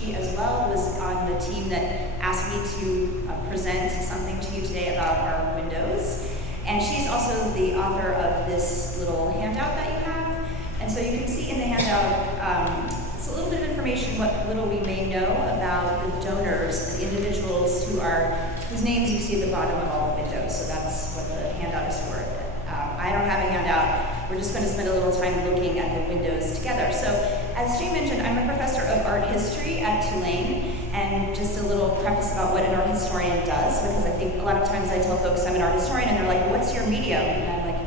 She as well was on the team that asked me to present something to you today about our windows. And she's also the author of this little handout that you have. And so you can see in the handout, it's a little bit of information, what little we may know about the donors, the individuals whose names you see at the bottom of all the windows. So that's what the handout is for. I don't have a handout. We're just going to spend a little time looking at the windows together. So as Jay mentioned, I'm a professor of art history at Tulane. And just a little preface about what an art historian does, because I think a lot of times I tell folks I'm an art historian and they're like, what's your medium? And I'm like,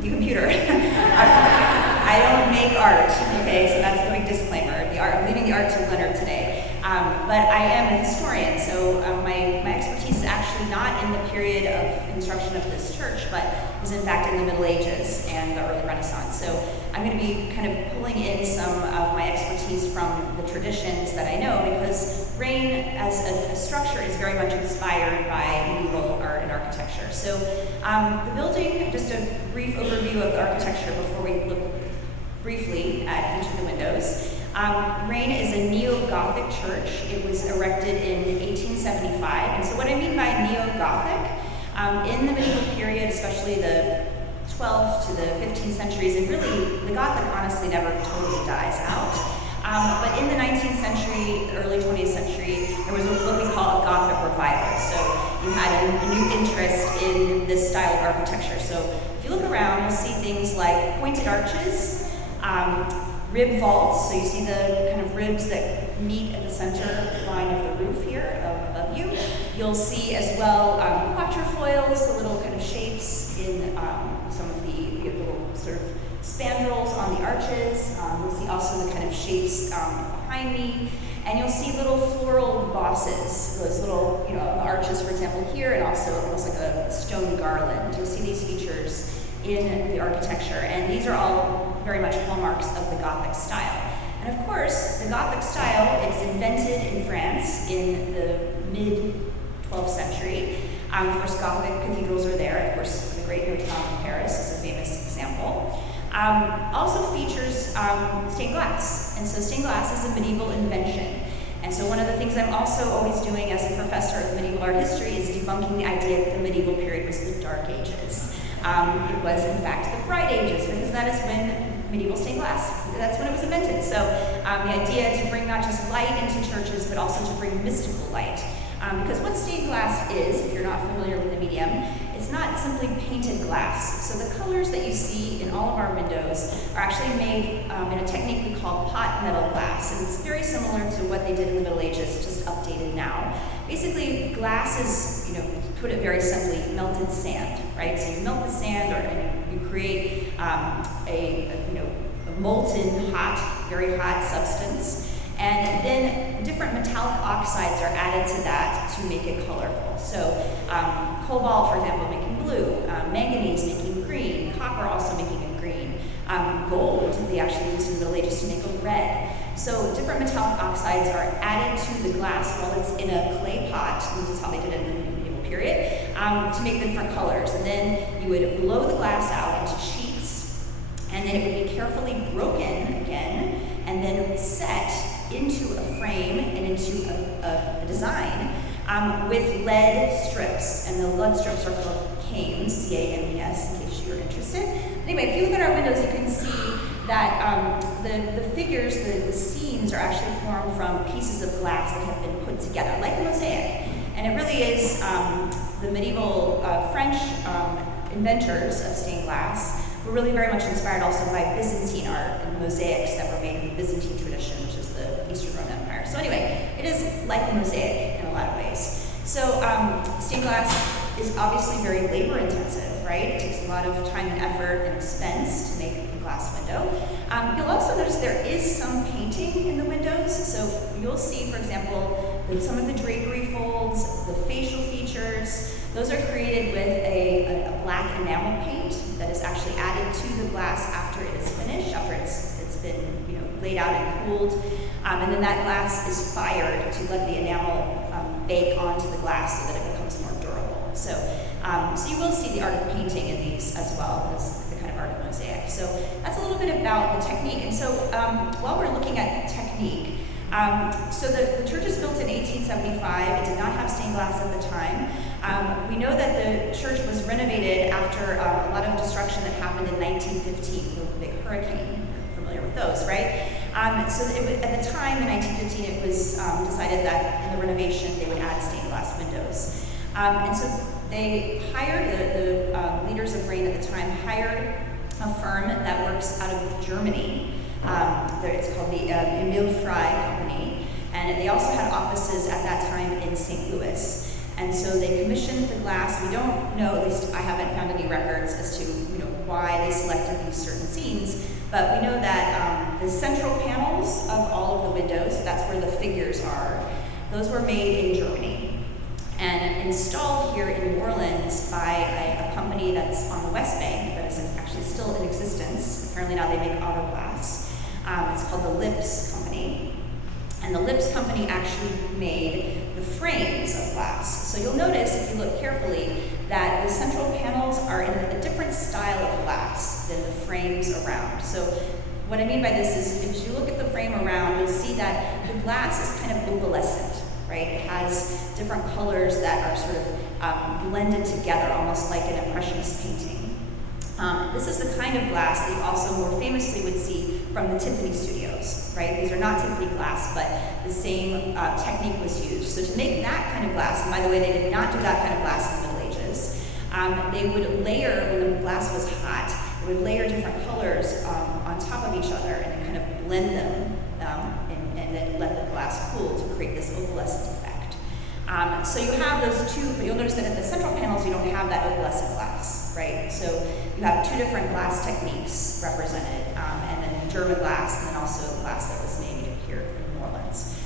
the computer. I don't make art, okay, so that's the big disclaimer. I'm leaving the art to Leonard today. But I am a historian, so my expertise is actually not in the period of construction of this church, but is in fact in the Middle Ages and the early Renaissance. So I'm going to be kind of pulling in some of my expertise from the traditions that I know, because Rayne as a structure is very much inspired by medieval art and architecture. So the building, just a brief overview of the architecture before we look briefly at each of the windows. Rayne is a neo-Gothic church. It was erected in 1875. And so what I mean by neo-Gothic, in the medieval period, especially the 12th to the 15th centuries, and really the Gothic honestly never totally dies out. But in the 19th century, early 20th century, there was what we call a Gothic revival. So you had a new interest in this style of architecture. So if you look around, you'll see things like pointed arches, rib vaults, so you see the kind of ribs that meet at the center line of the roof here above you. You'll see as well quatrefoils, the little kind of shapes in some of the little sort of spandrels on the arches. You'll see also the kind of shapes behind me. And you'll see little floral bosses, those little, arches, for example, here, and also almost like a stone garland. You'll see these features in the architecture, and these are all very much hallmarks of the Gothic style. And of course, the Gothic style is invented in France in the mid-12th century. First Gothic cathedrals are there. Of course, the Great Notre Dame in Paris is a famous example. Also features stained glass. And so stained glass is a medieval invention. And so one of the things I'm also always doing as a professor of medieval art history is debunking the idea that the medieval period was the Dark Ages. It was, in fact, the Bright Ages, because that is when medieval stained glass, that's when it was invented. So the idea to bring not just light into churches, but also to bring mystical light. Because what stained glass is, if you're not familiar with the medium, it's not simply painted glass. So the colors that you see in all of our windows are actually made in a technique we call pot metal glass. And it's very similar to what they did in the Middle Ages, just updated now. Basically, glass is, put it very simply, melted sand, right? So you melt the sand, and you create a molten, hot, very hot substance. And then different metallic oxides are added to that to make it colorful. So cobalt, for example, making blue, manganese making green, copper also making it green, gold they actually used in the Middle Ages to make a red. So different metallic oxides are added to the glass while it's in a clay pot. This is how they did it in the medieval period, to make different colors. And then you would blow the glass out into sheets, and then it would be carefully broken again, and then set into a frame and into a design with lead strips. And the lead strips are called cames, C-A-M-E-S, in case you're interested. Anyway, if you look at our windows, you can see that the figures, the scenes are actually formed from pieces of glass that have been put together, like a mosaic. And it really is the medieval French inventors of stained glass were really very much inspired also by Byzantine art and mosaics that were made in the Byzantine tradition, which is the Eastern Roman Empire. So anyway, it is like a mosaic in a lot of ways. So stained glass is obviously very labor intensive, right? It takes a lot of time and effort and expense to make a glass window. You'll also notice there is some painting in the windows. So you'll see, for example, some of the drapery folds, the facial features. Those are created with a black enamel paint that is actually added to the glass after it is finished, after it's been laid out and cooled. And then that glass is fired to let the enamel bake onto the glass so that it becomes more durable. So you will see the art of painting in these as well as the kind of art of mosaic. So that's a little bit about the technique. And so while we're looking at technique, So the church is built in 1875. It did not have stained glass at the time. We know that the church was renovated after a lot of destruction that happened in 1915, the big hurricane. You're familiar with those, right? So at the time, in 1915, it was decided that in the renovation they would add stained glass windows. And so they hired, the leaders of Rayne at the time hired a firm that works out of Germany. It's called the Emil Frey Company, and they also had offices at that time in St. Louis. And so they commissioned the glass. We don't know, at least I haven't found any records as to why they selected these certain scenes, but we know that the central panels of all of the windows, that's where the figures are, those were made in Germany and installed here in New Orleans by a company that's on the West Bank that is actually still in existence. Apparently now they make auto glass. It's called the Lips Company. And the Lips Company actually made the frames of glass. So you'll notice, if you look carefully, that the central panels are in a different style of glass than the frames around. So what I mean by this is, if you look at the frame around, you'll see that the glass is kind of opalescent, right? It has different colors that are sort of blended together, almost like an Impressionist painting. This is the kind of glass that you also more famously would see from the Tiffany studios, right? These are not Tiffany glass, but the same technique was used. So to make that kind of glass, and by the way, they did not do that kind of glass in the Middle Ages, they would layer, when the glass was hot, they would layer different colors on top of each other and then kind of blend them and then let the glass cool to create this opalescent effect. So you have those two, but you'll notice that at the central panels you don't have that opalescent glass, right? So you have two different glass techniques represented, and then German glass, and then also glass that was made here in New Orleans.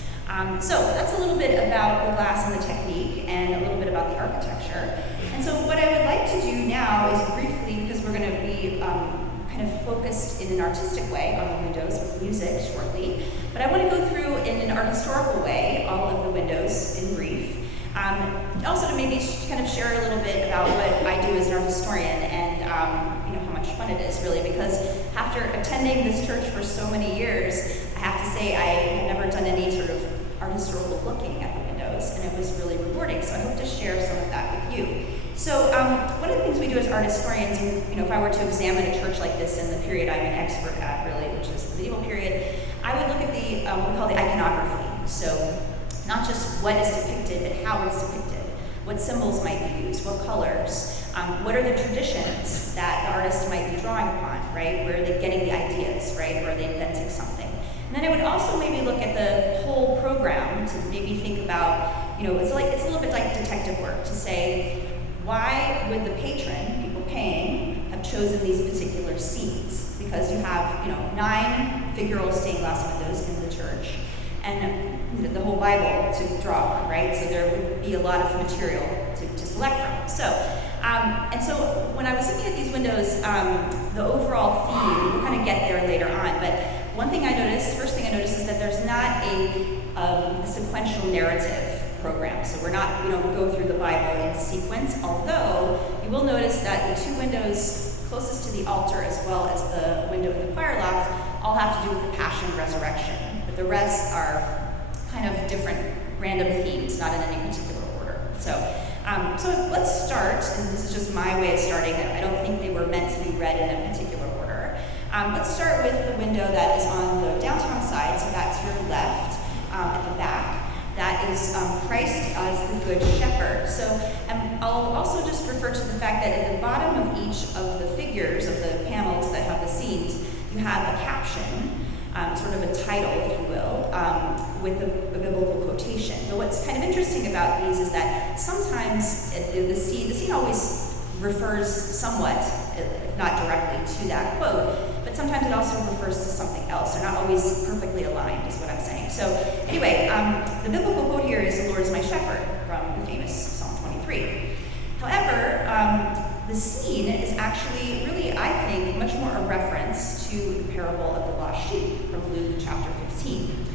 So that's a little bit about the glass and the technique, and a little bit about the architecture. And so what I would like to do now is briefly, because we're going to be kind of focused in an artistic way on the windows with music shortly, but I want to go through in an art historical way all of the windows in brief. Also to maybe kind of share a little bit about what I do as an art historian and how much fun it is really, because after attending this church for so many years, I have to say I had never done any sort of art historical looking at the windows, and it was really rewarding. So I hope to share some of that with you. So one of the things we do as art historians, if I were to examine a church like this in the period I'm an expert at really, which is the medieval period, I would look at the what we call the iconography. So not just what is depicted, but how it's depicted, what symbols might be used, what colors, what are the traditions that the artist might be drawing upon, right? Where are they getting the ideas, right? Or are they inventing something? And then I would also maybe look at the whole program to maybe think about, it's a little bit like detective work to say, why would the patron, people paying, have chosen these particular scenes? Because you have, 9 figural stained glass windows in the church, and the whole Bible to draw on, right? So there would be a lot of material to select from. So, and so when I was looking at these windows, the overall theme, we'll kind of get there later on, but one thing I noticed, first thing I noticed is that there's not a sequential narrative program. So we don't go through the Bible in sequence, although you will notice that the 2 windows closest to the altar as well as the window in the choir loft all have to do with the Passion and Resurrection. But the rest are kind of different random themes, not in any particular order. So let's start, and this is just my way of starting. I don't think they were meant to be read in a particular order. Let's start with the window that is on the downtown side, so that's your left at the back. That is Christ as the Good Shepherd. So I'll also just refer to the fact that at the bottom of each of the figures of the panels that have the scenes, you have a caption, sort of a title, if you will, with a biblical quotation. But what's kind of interesting about these is that sometimes the scene always refers somewhat, if not directly, to that quote, but sometimes it also refers to something else. They're not always perfectly aligned, is what I'm saying. So anyway, the biblical quote here is, "The Lord is my shepherd," from the famous Psalm 23. However, the scene is actually really, I think, much more a reference to the parable of the lost sheep from Luke chapter 15.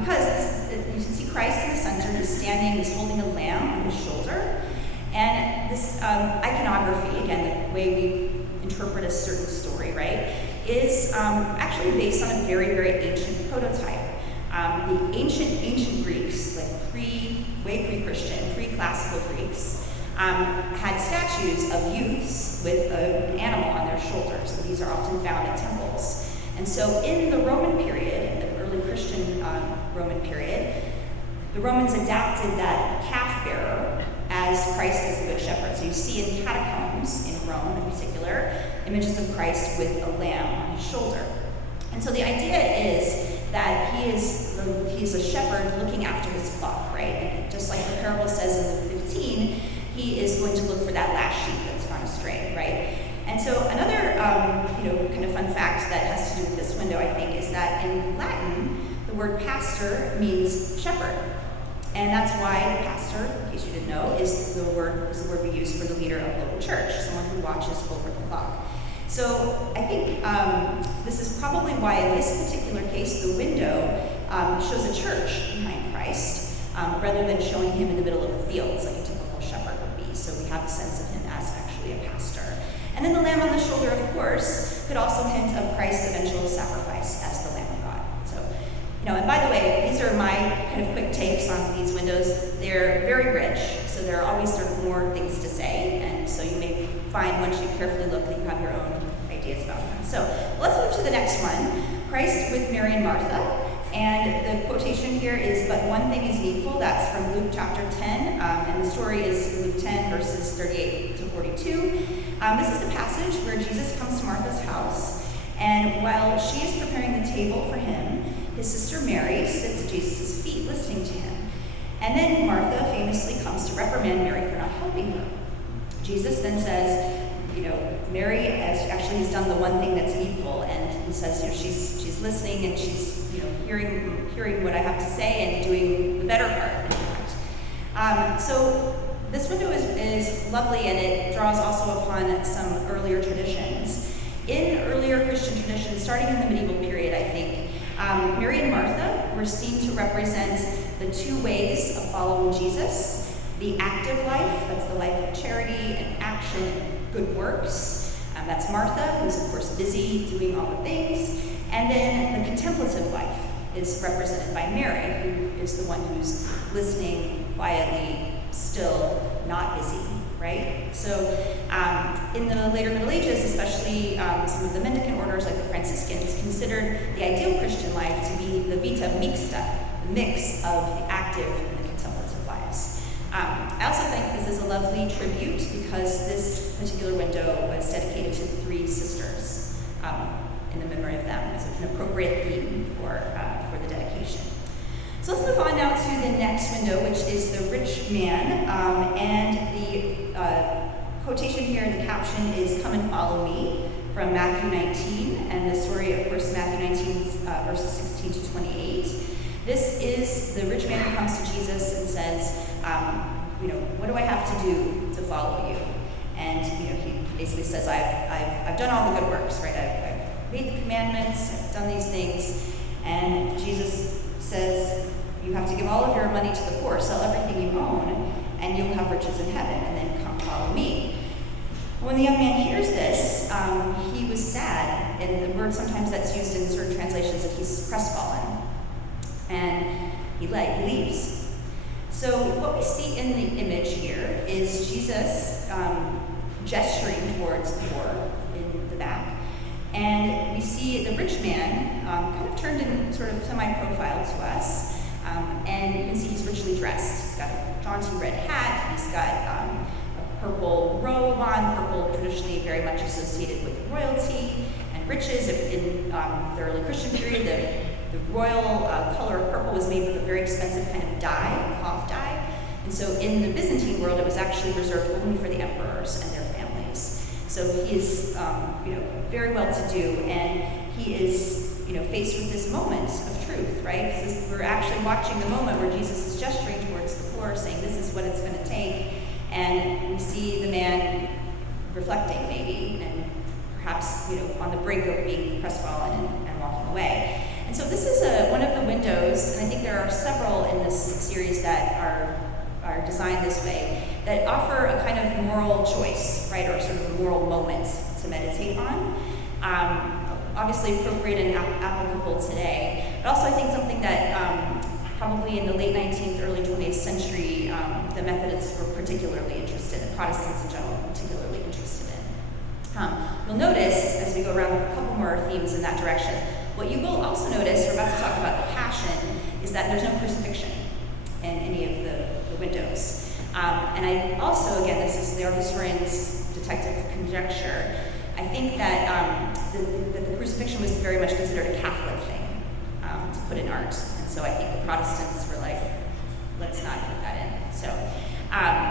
Because you can see Christ in the center, he's standing, he's holding a lamb on his shoulder. And this iconography, again, the way we interpret a certain story, right, is actually based on a very, very ancient prototype. The ancient Greeks, like way pre-Christian, pre-classical Greeks, had statues of youths with an animal on their shoulders. So these are often found at temples. And so in the Roman period, the early Christian Roman period, the Romans adapted that calf bearer as Christ as the Good Shepherd. So you see in catacombs in Rome in particular, images of Christ with a lamb on his shoulder. And so the idea is that he's a shepherd looking after his flock, right? And just like the parable says in Luke 15, he is going to look for that last sheep that's gone astray, right? And so another, kind of fun fact that has to do with this window, I think, is that in Latin, the word pastor means shepherd. And that's why pastor, in case you didn't know, is the word we use for the leader of a local church, someone who watches over the flock. So I think this is probably why in this particular case, the window shows a church behind Christ, rather than showing him in the middle of the fields like a typical shepherd would be. So we have a sense of him as actually a pastor. And then the lamb on the shoulder, of course, could also hint of Christ's eventual sacrifice as the Lamb of God. So, and by the way, these are my kind of quick takes on these windows. They're very rich, so there are always sort of more things to say, and so you may find once you carefully look that you have your own ideas about them. So let's move to the next one, Christ with Mary and Martha. And the quotation here is, "But one thing is needful." That's from Luke chapter 10, and the story is Luke 10, verses 38 to 42. This is the passage where Jesus comes to Martha's house, and while she is preparing the table for him, his sister Mary sits at Jesus' feet listening to him. And then Martha famously comes to reprimand Mary for not helping her. Jesus then says, Mary actually has done the one thing that's needful, and he says, she's listening and she's, hearing what I have to say and doing the better part, in fact. So this window is lovely, and it draws also upon some earlier traditions. In earlier Christian traditions, starting in the medieval period, I think, Mary and Martha were seen to represent the two ways of following Jesus: the active life, that's the life of charity and action and good works. That's Martha, who's of course busy doing all the things. And then the contemplative life is represented by Mary, who is the one who's listening quietly, still, not busy, right? So in the later Middle Ages, especially some of the mendicant orders like the Franciscans considered the ideal Christian life to be the vita mixta, the mix of the active and the contemplative lives. I also think this is a lovely tribute because this particular window was dedicated to 3 sisters in the memory of them as an appropriate theme for the dedication. So let's move on now to the next window, which is the rich man, and the quotation here in the caption is "Come and follow me" from Matthew 19, and the story, of course, Matthew 19, verses 16 to 28. This is the rich man who comes to Jesus and says, what do I have to do to follow you? And he basically says, I've done all the good works, right? I've made the commandments, I've done these things, and Jesus says, you have to give all of your money to the poor, sell everything you own, and you'll have riches in heaven, and then come follow me. When the young man hears this, he was sad, and the word sometimes that's used in certain translations that he's crestfallen, and he leaves. So what we see in the image here is Jesus gesturing towards the poor in the back, and we see the rich man kind of turned in sort of semi-profile to us, and you can see he's richly dressed. He's got a jaunty red hat, he's got a purple robe on, purple traditionally very much associated with royalty and riches. In the early Christian period, the royal color of purple was made with a very expensive kind of dye, cloth dye. And so in the Byzantine world, it was actually reserved only for the emperors and their families. So he is, very well-to-do, and he is, faced with this moment of truth, right? We're actually watching the moment where Jesus is gesturing towards the poor, saying, this is what it's going to take. And we see the man reflecting, maybe, and perhaps, on the brink of being crestfallen and walking away. And so this is one of the windows, and I think there are several in this series that are designed this way, that offer a kind of moral choice, right, or sort of a moral moment to meditate on. Obviously appropriate and applicable today, but also I think something that probably in the late 19th, early 20th century, the Methodists were particularly interested in, Protestants in general were particularly interested in. You'll notice, as we go around a couple more themes in that direction, what you will also notice, we're about to talk about the Passion, is that there's no crucifixion in any of the windows. And I also, again, this is the art historian's detective conjecture, I think that the crucifixion was very much considered a Catholic thing to put in art. And so I think the Protestants were like, let's not put that in. So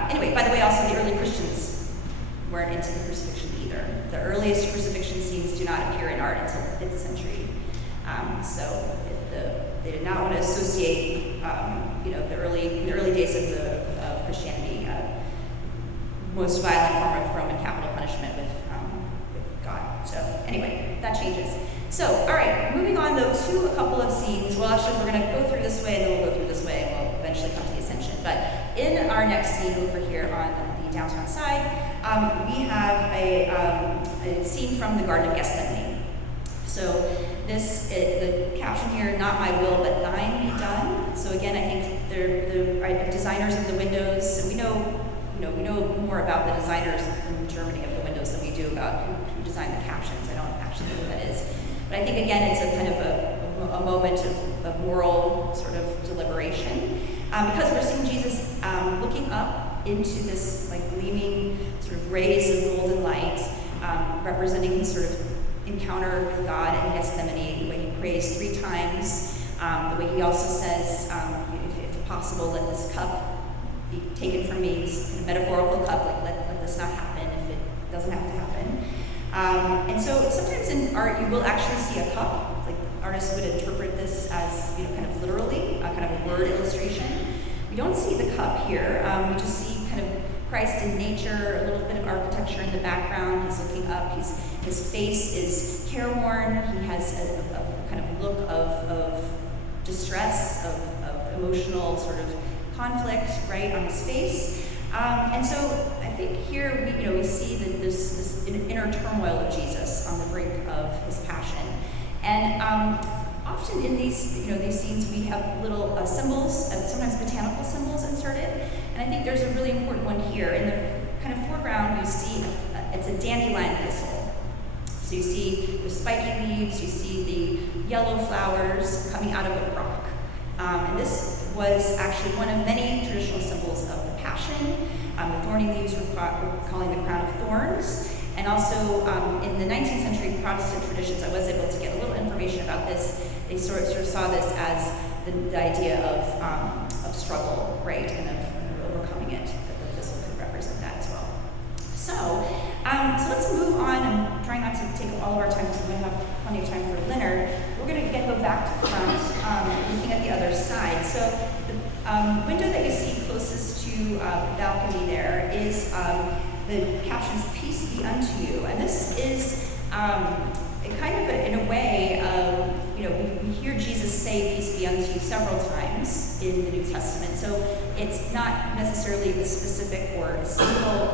anyway, by the way, also the early Christians weren't into the crucifixion either. The earliest crucifixion scenes do not appear in art until the 5th century. They did not want to associate, the early days of Christianity, most violent form of Roman capital punishment with God. So anyway, that changes. So, all right, moving on though to a couple of scenes. Well, actually, we're going to go through this way, and then we'll go through this way, and we'll eventually come to the Ascension. But in our next scene over here on the downtown side, we have a scene from the Garden of Gethsemane. So the caption here, "Not my will, but thine be done." So again, I think they're the designers of the windows, and we know more about the designers in Germany of the windows than we do about who designed the captions. I don't actually know who that is. But I think, again, it's a kind of a moment of moral sort of deliberation, because we're seeing Jesus looking up into this like gleaming sort of rays of golden light, representing his sort of encounter with God in Gethsemane, the way he prays 3 times, the way he also says, if possible, let this cup be taken from me, this kind of metaphorical cup, like let this not happen if it doesn't have to happen. And so sometimes in art you will actually see a cup, like artists would interpret this as kind of literally, kind of a word illustration. We don't see the cup here, we just see kind of Christ in nature, a little bit of architecture in the background. He's looking up, his face is careworn, he has a kind of look of distress, of emotional sort of conflict, right, on his face. And so I think here we see that this inner turmoil of Jesus on the brink of his passion. And often in these scenes we have little symbols, sometimes botanical symbols inserted. And I think there's a really important one here. In the kind of foreground you see it's a dandelion thistle. So you see the spiky leaves, you see the yellow flowers coming out of a rock. And this was actually one of many traditional symbols of the Passion. The thorny leaves we're calling the crown of thorns. And also in the 19th century Protestant traditions, I was able to get a little information about this. They sort of saw this as the idea of struggle, right, and of overcoming it, that the thistle could represent that as well. So let's move on. I'm trying not to take all of our time because we're going to have plenty of time for Leonard. We're going to go back to the front, looking at the other side. So the window that you see closest to the balcony there is the captions, "Peace be unto you." And this is in a way, we hear Jesus say "peace be unto you" several times in the New Testament. So it's not necessarily a specific or a single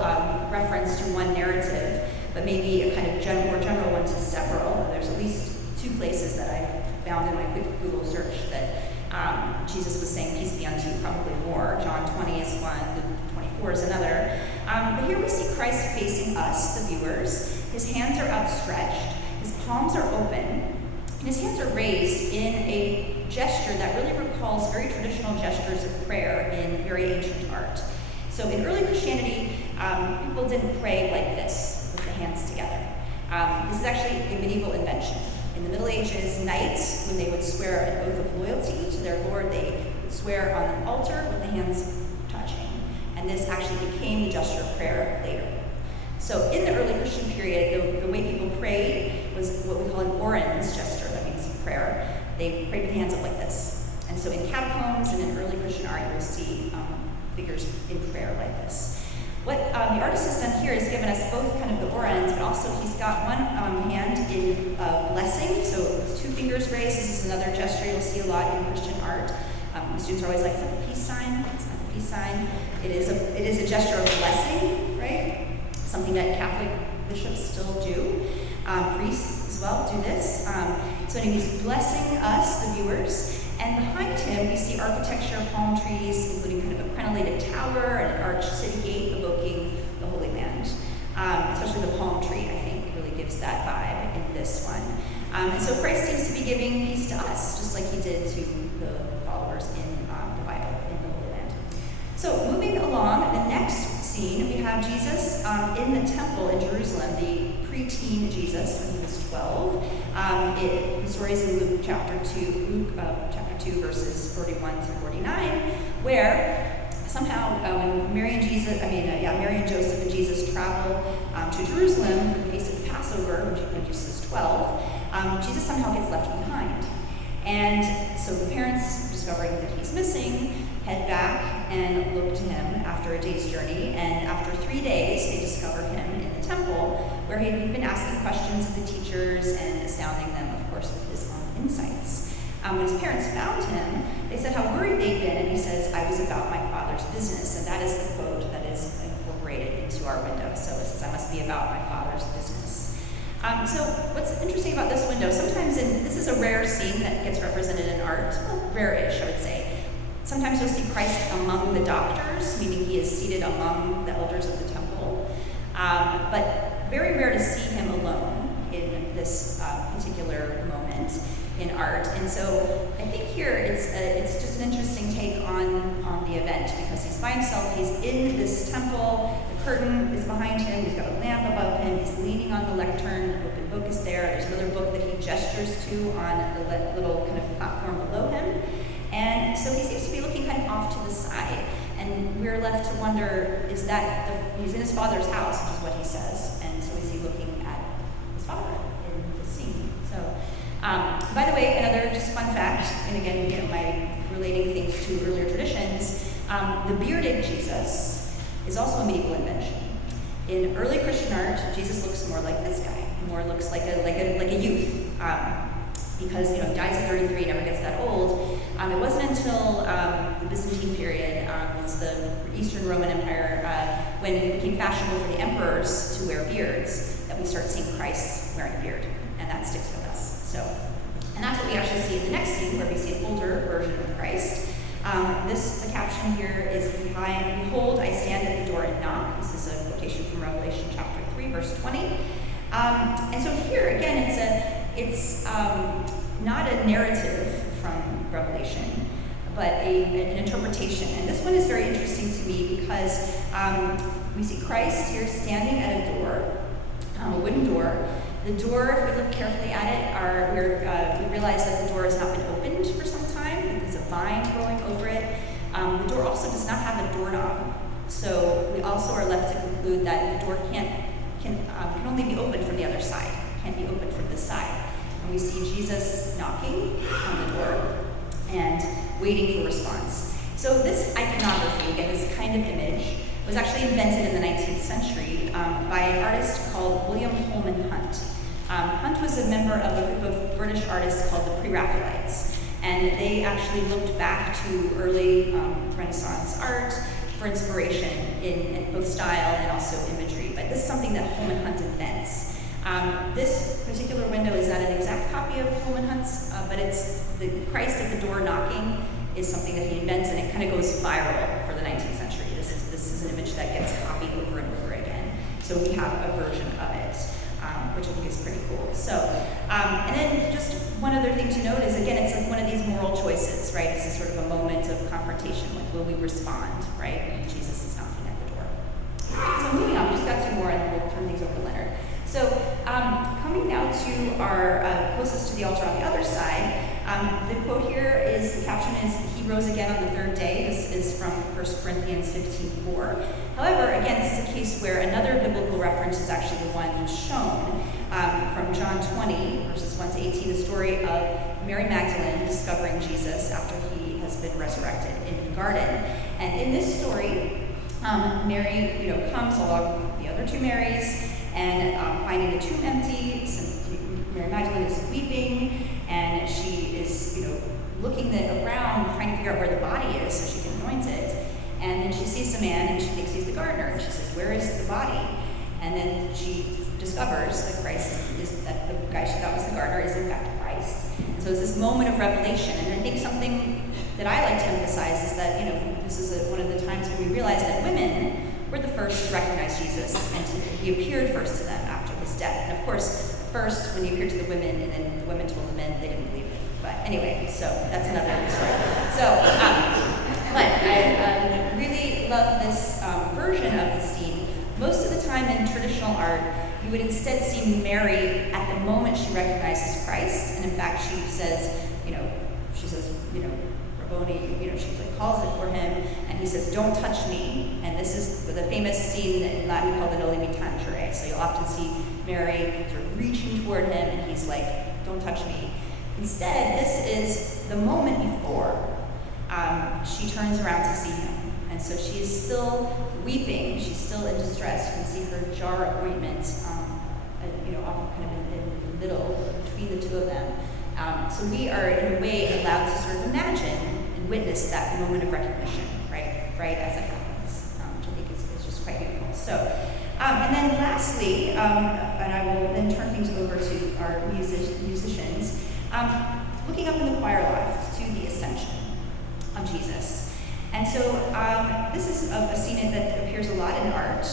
reference to one narrative, but maybe a kind of more general one to several. There's at least 2 places that I found in my quick Google search that Jesus was saying "peace be unto you," probably more. John 20 is one, Luke 24 is another. But here we see Christ facing us, the viewers. His hands are outstretched, his palms are open, and his hands are raised in a gesture that really recalls very traditional gestures of prayer in very ancient art. So in early Christianity, people didn't pray like this, with the hands together. This is actually a medieval invention. In the Middle Ages, knights, when they would swear an oath of loyalty to their lord, they would swear on an altar with the hands touching. And this actually became the gesture of prayer later. So in the early Christian period, the way people prayed was what we call an orans gesture, that means prayer. They prayed with the hands up like this. And so in catacombs and in early Christian art, you will see figures in prayer like this. What the artist has done here is given us both kind of the orans, but also he's got one hand in blessing, so with 2 fingers raised. This is another gesture you'll see a lot in Christian art. Students are always like, "Is that the peace sign?" It's not the peace sign. It is a gesture of blessing, right? Something that Catholic bishops still do. Priests as well do this. So he's blessing us, the viewers, and behind him we see architecture, palm trees, including kind of a crenellated tower and an arched city gate evoking the Holy Land. Especially the palm tree, I think, really gives that vibe in this one. And so Christ seems to be giving peace to us, just like he did to the followers in the Bible, in the Holy Land. So moving along, the next scene, we have Jesus in the temple in Jerusalem, the preteen Jesus when he was 12. The story is in Luke chapter 2, verses 41 to 49, where somehow when Mary and Joseph and Jesus travel to Jerusalem for the feast of the Passover, when Jesus is 12, Jesus somehow gets left behind. And so the parents, discovering that he's missing, head back and look to him after a day's journey. And after 3 days, they discover him in the temple, where he had been asking questions of the teachers and astounding them, of course, with his own insights. When his parents found him, they said how worried they'd been, and he says, "I was about my Father's business." And that is the quote that is incorporated into our window. So it says, "I must be about my Father's business." So what's interesting about this window, sometimes this is a rare scene that gets represented in art, well, rare-ish, I would say. Sometimes you'll see Christ among the doctors, meaning he is seated among the elders of the temple, but very rare to see him alone in this particular moment in art. And so I think here it's just an interesting take on the event, because he's by himself, he's in this temple, the curtain is behind him, he's got a lamp above him, he's leaning on the lectern, an open book is there, there's another book that he gestures to on the little kind of platform below him. And so he seems to be looking kind of off to the side, and we're left to wonder, he's in his Father's house, which is what he says, and so is he looking at his Father in the scene? So, by the way, another just fun fact, and again, my relating things to earlier traditions, the bearded Jesus is also a medieval invention. In early Christian art, Jesus looks more like this guy, more looks like a youth. Because he dies at 33, never gets that old. It wasn't until the Byzantine period, it's the Eastern Roman Empire, when it became fashionable for the emperors to wear beards, that we start seeing Christ wearing a beard, and that sticks with us. So, and that's what we actually see in the next scene, where we see an older version of Christ. The caption here is, "Behold, I stand at the door and knock." This is a quotation from Revelation chapter 3, verse 20. And so here, again, it's not a narrative from Revelation, but an interpretation. And this one is very interesting to me because we see Christ here standing at a door, a wooden door. The door, if we look carefully at it, we realize that the door has not been opened for some time. There's a vine growing over it. The door also does not have a doorknob. So we also are left to conclude that the door can only be opened from the other side. It can't be opened from this side. And we see Jesus knocking on the door and waiting for response. So this iconography, again, this kind of image, was actually invented in the 19th century by an artist called William Holman Hunt. Hunt was a member of a group of British artists called the Pre-Raphaelites, and they actually looked back to early Renaissance art for inspiration in both style and also imagery. But this is something that Holman Hunt invents. This particular window is not an exact copy of Holman Hunt's, but it's the Christ at the door knocking is something that he invents, and it kind of goes viral for the 19th century. This is an image that gets copied over and over again. So we have a version of it, which I think is pretty cool. So, and then just one other thing to note is, again, it's like one of these moral choices, right? This is sort of a moment of confrontation. Like, will we respond, right? And Jesus is knocking at the door. So moving on, we just got two more, and then we'll turn things over to Leonard. So coming now to our closest to the altar on the other side, the quote here is, the caption is, "He rose again on the third day." This is from 1 Corinthians 15:4. However, again, this is a case where another biblical reference is actually the one shown from John 20, verses 1 to 18, the story of Mary Magdalene discovering Jesus after he has been resurrected in the garden. And in this story, Mary, comes along with the other two Marys, and finding the tomb empty, since Mary Magdalene is weeping, and she is, looking around, trying to figure out where the body is so she can anoint it. And then she sees the man, and she thinks he's the gardener, and she says, "Where is the body?" And then she discovers that the guy she thought was the gardener is in fact Christ. Christ. And so it's this moment of revelation. And I think something that I like to emphasize is that, this is one of the times when we realize that women were the first to recognize Jesus, and he appeared first to them after his death. And of course, first when he appeared to the women, and then the women told the men, they didn't believe it. But anyway, so that's another story. So, but I really love this version of the scene. Most of the time in traditional art, you would instead see Mary at the moment she recognizes Christ, and in fact she says, Rabboni, she calls it for him, and he says, "Don't touch me." And this is the famous scene in Latin called the Noli Me Tangere. So you'll often see Mary sort of reaching toward him, and he's like, "Don't touch me." Instead, this is the moment before she turns around to see him. And so she is still weeping, she's still in distress. You can see her jar of ointment, often kind of in the middle, between the two of them. So we are, in a way, allowed to sort of imagine and witness that moment of recognition, right as it happens, which I think is just quite beautiful. So, and then lastly, and I will then turn things over to our musicians, looking up in the choir loft to the ascension of Jesus. And so this is a scene that appears a lot in art.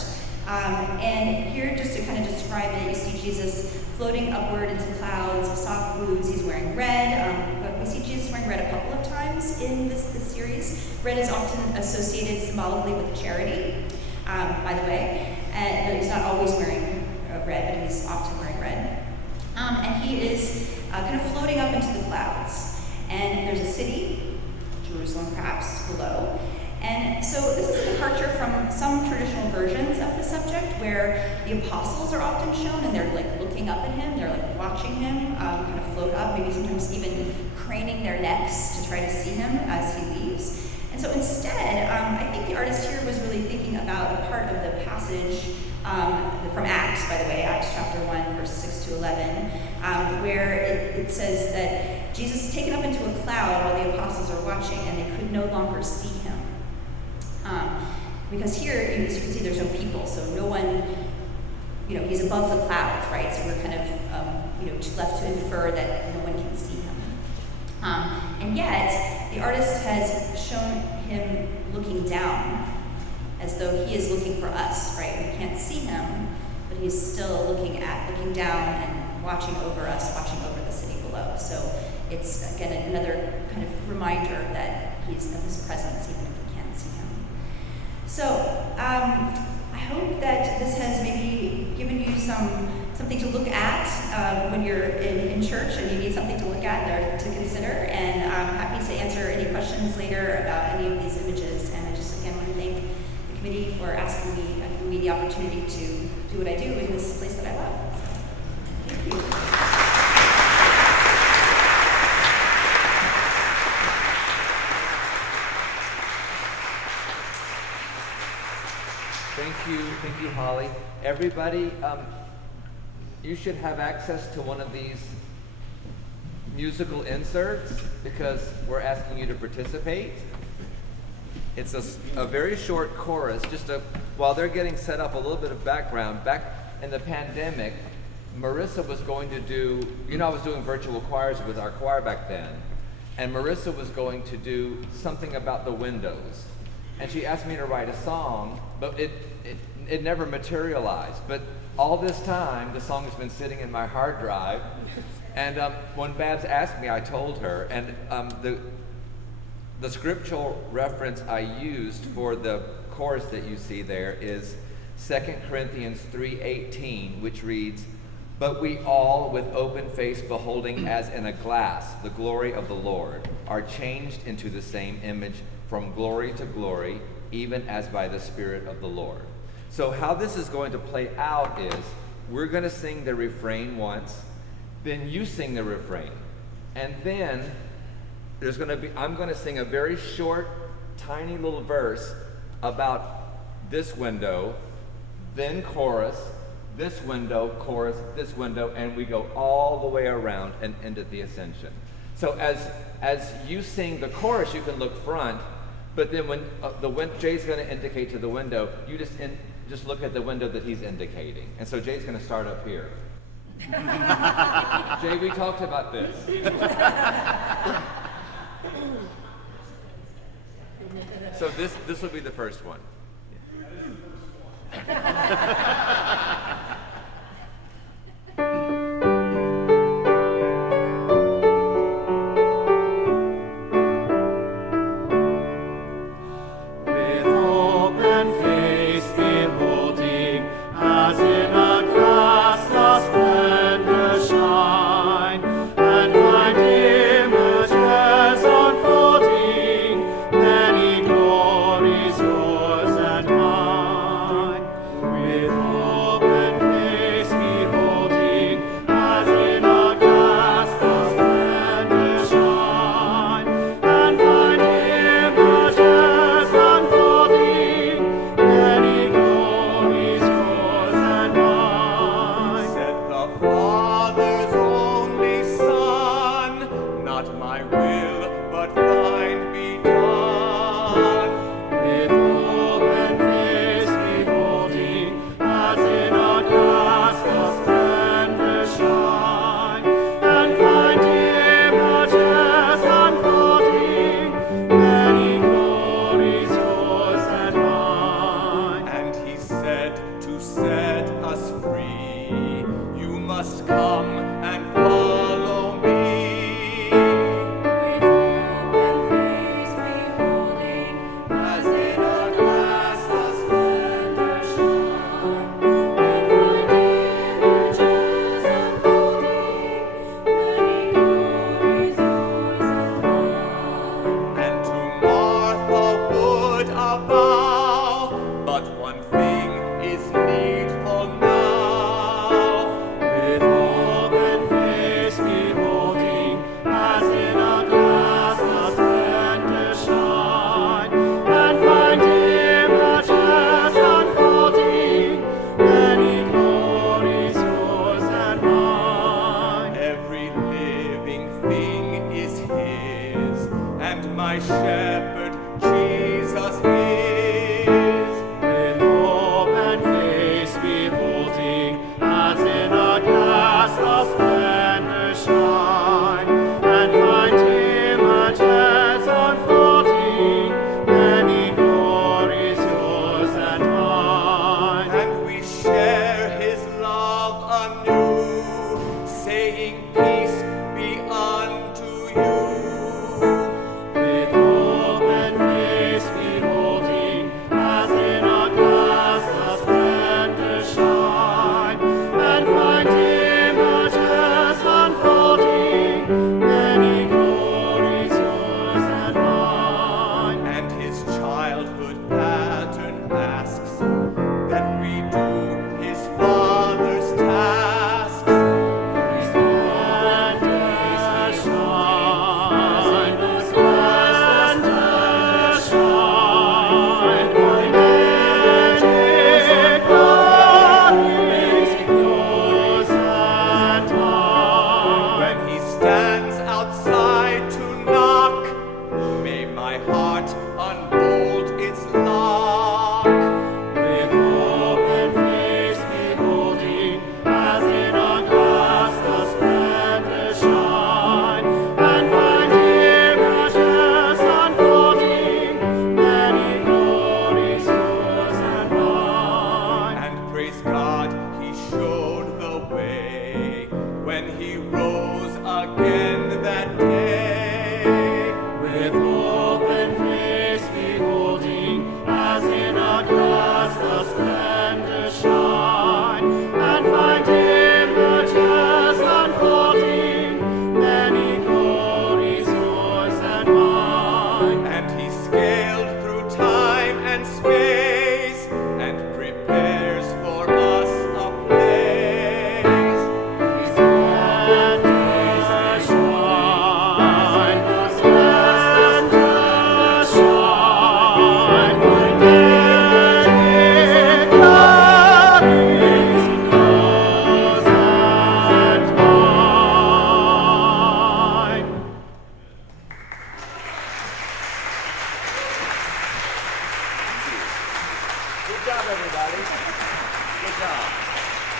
And here, just to kind of describe it, you see Jesus floating upward into clouds of soft blues. He's wearing red. But we see Jesus wearing red a couple of times in this series. Red is often associated symbolically with charity, by the way. And he's not always wearing red, but he's often wearing red. And he is kind of floating up into the clouds. And there's a city, Jerusalem perhaps, below. And so this is a departure from some traditional versions of the subject where the apostles are often shown and they're looking up at him, they're watching him kind of float up, maybe sometimes even craning their necks to try to see him as he leaves. And so instead, I think the artist here was really thinking about a part of the passage from Acts, by the way, Acts chapter 1, verse 6 to 11, where it says that Jesus is taken up into a cloud while the apostles are watching and they could no longer see him. Because here, as you can see, there's no people, so no one, he's above the clouds, right? So we're kind of, left to infer that no one can see him. And yet, the artist has shown him looking down, as though he is looking for us, right? We can't see him, but he's still looking down and watching over us, watching over the city below. So it's, again, another kind of reminder that he's of his presence, even if we can't see him. So I hope that this has maybe given you something to look at when you're in church and you need something to look at or to consider. And I'm happy to answer any questions later about any of these images. And I just, again, want to thank the committee for asking me and giving me the opportunity to do what I do in this place that I love. So, thank you. Thank you, Holly. Everybody, you should have access to one of these musical inserts because we're asking you to participate. It's a very short chorus. While they're getting set up, a little bit of background. Back in the pandemic, Marissa was going to do, I was doing virtual choirs with our choir back then, and Marissa was going to do something about the windows. And she asked me to write a song, but it never materialized. But all this time, the song has been sitting in my hard drive. And when Babs asked me, I told her. And the scriptural reference I used for the chorus that you see there is 2 Corinthians 3:18, which reads, "But we all, with open face beholding as in a glass the glory of the Lord, are changed into the same image from glory to glory, even as by the Spirit of the Lord." So how this is going to play out is we're going to sing the refrain once, then you sing the refrain. And then I'm going to sing a very short, tiny little verse about this window, then chorus, this window, chorus, this window, and we go all the way around and end at the ascension. So as you sing the chorus, you can look front, but then when Jay's going to indicate to the window, you just look at the window that he's indicating. And so Jay's going to start up here. Jay, we talked about this. So this will be the first one. With open face beholding, as in a glass the splendor shine, and find images unfolding, many glories yours and mine. With open face beholding, as in a glass the splendor shine, and find images unfolding, many glories yours and mine. Said the Father's only Son, not my will, but thine be done. With open face beholding, as in a glass the splendor shine, and find images unfolding, many glories yours and mine. And he said to set us free, you must come and follow me. With open face beholding, as in a glass the splendor shine, and find images unfolding, many glories yours and mine. And to Martha would avow, but one thing is needful now. With open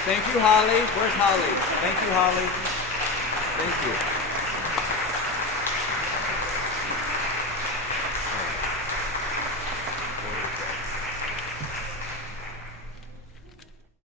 Thank you, Holly. Where's Holly? Thank you, Holly. Thank you.